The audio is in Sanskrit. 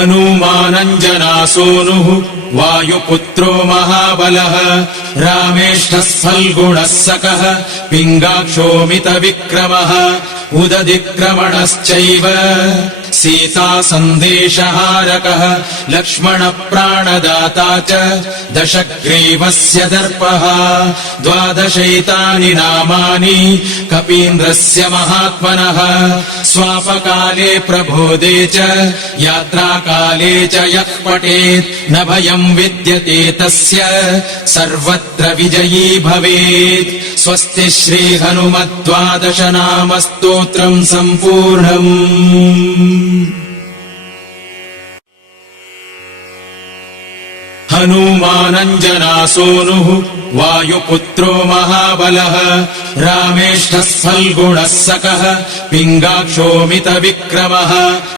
हनूमानञ्जनासूनुः वायुपुत्रो महाबलः रामेष्ठः फल्गुणः सकः पिङ्गाक्षोमितविक्रमः उदधिक्रमणश्चैव सीता सन्देशहारकः लक्ष्मणप्राणदाता च दशग्रीवस्य दर्पः 12 नामानि कपीन्द्रस्य महात्मनः स्वापकाले प्रबोधे च यात्राकाले च यः पठेत् न भयम् विद्यते तस्य सर्वत्र विजयी भवेत्। स्वस्ति श्रीहनुमद्12 नाम स्तोत्रम् सम्पूर्णम्। हनूमानञ्जनासूनुः वायुपुत्रो महाबलः रामेष्ठः फल्गुणः सकः पिङ्गाक्षोमितविक्रमः